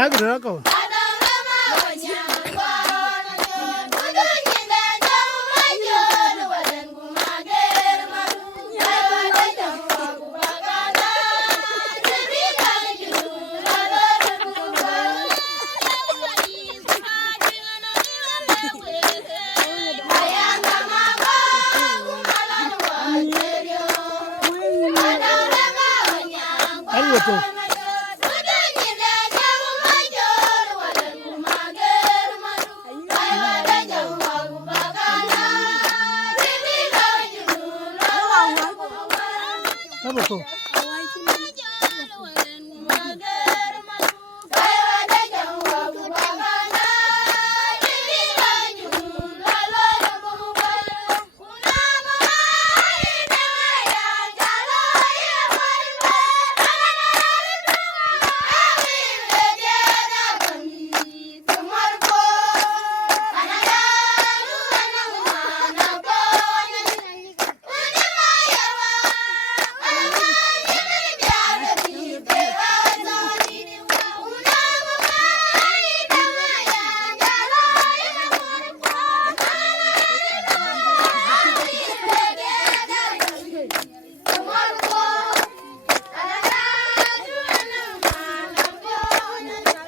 Nagro.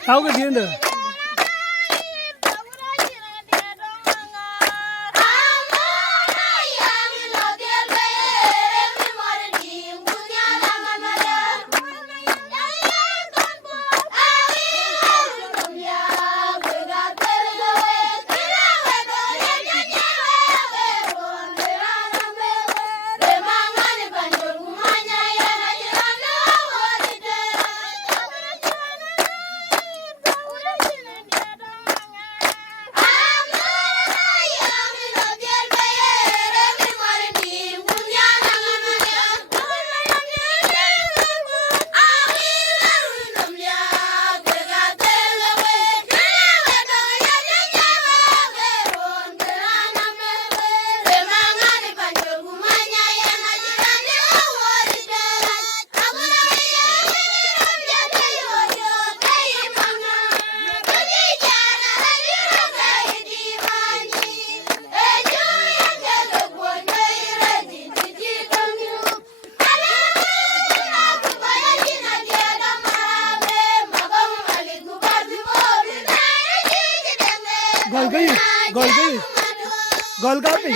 How good you know? Golgapi.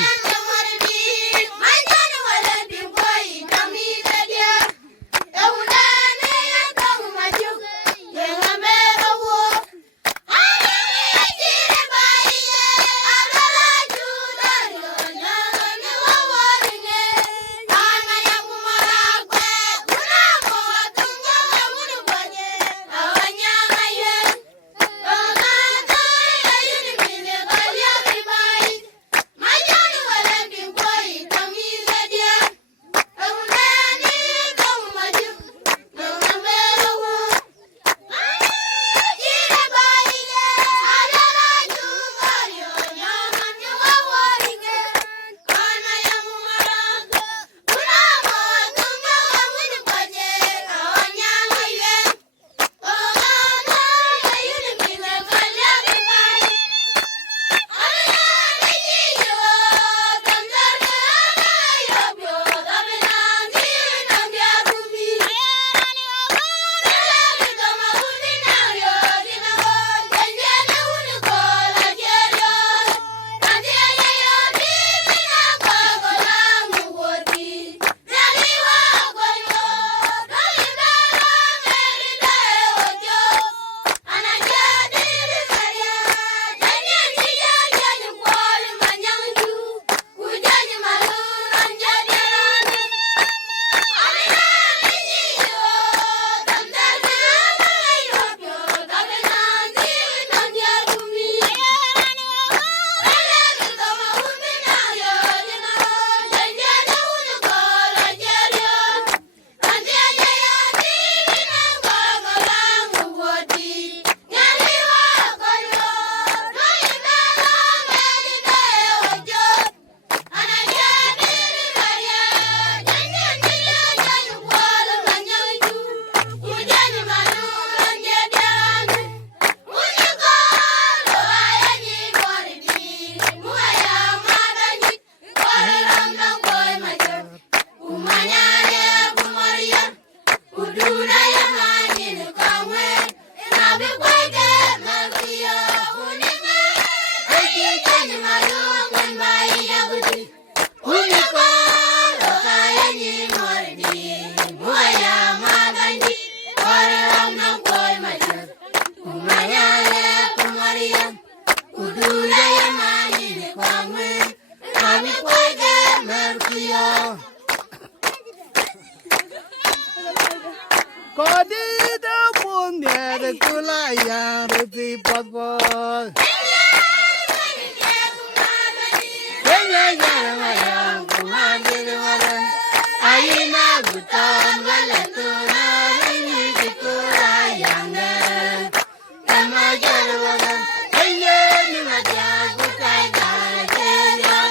Garcia. Có đi đâu buồn nhẹ để cứ lại yang để đi bớt bớt. Thế nhớ nhớ mà yang cùng hai đi đi mà lên. Ai na cứ tâm lại là tôi na đi đi thì cứ lại yang lên. Em ai chơi được mà lên. Thế nhớ nhưng mà cha cứ tay tay chơi nhau.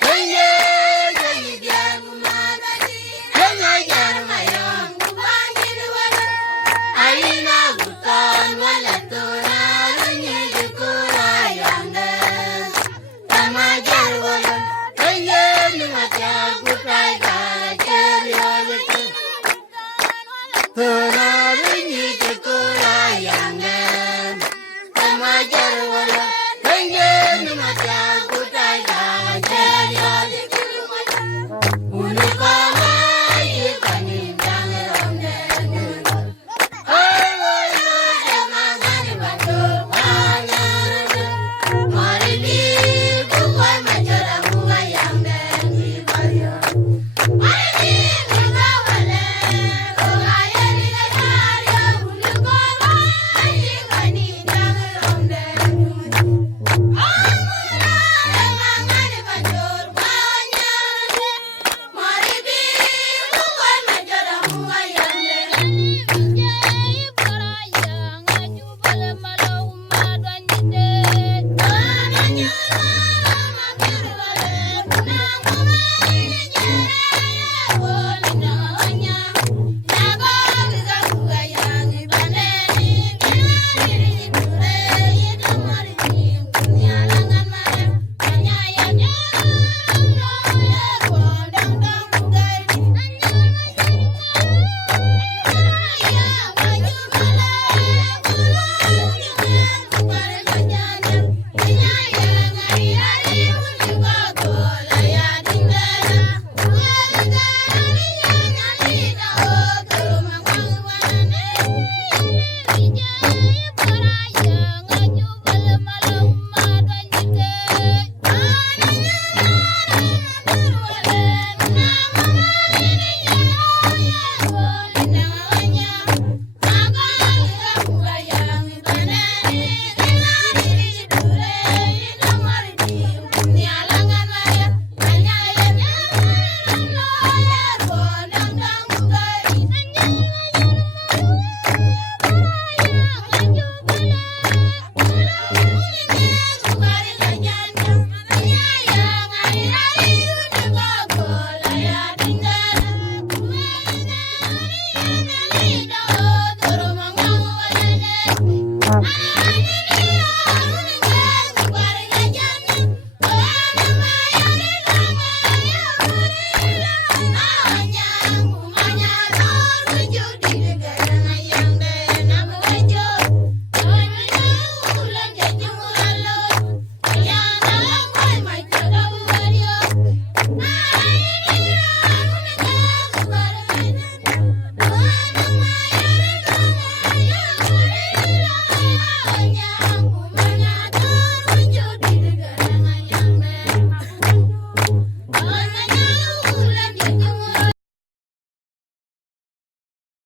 Thế nhớ cho gì cha cũng mà. Thế nhớ cha mà yang cùng hai đi đi mà lên. Ai na cứ tâm lại là tôi na đi đi thì cứ lại yang lên. Em ai chơi được mà lên. Thế nhớ nhưng mà cha cứ tay tay chơi nhau. Thưa nó với như cho cô lại dạng đêm. Em ai chơi được mà lên. Thế nhớ nhưng mà cha của trai cả chơi nhau. Ủa đi có mấy chiếc cả nhìn đang rộng đèn. Ôi ôi ôi cho mà gắn đi vào trường hoa nhang. Mà đi đi cũng quay mà cho đã mua cái dạng đèn thì bao giờ. Mà đi đi cũng có mà lên. Cô gái ấy đi cái ra điều cũng như con gái. Chiếc cả nhìn đang rộng đèn. Ôi mưa ra để mà gắn đi vào trường hoa nhang. Mà đi đi cũng quay mà cho đã mua cái dạng đèn. Ah!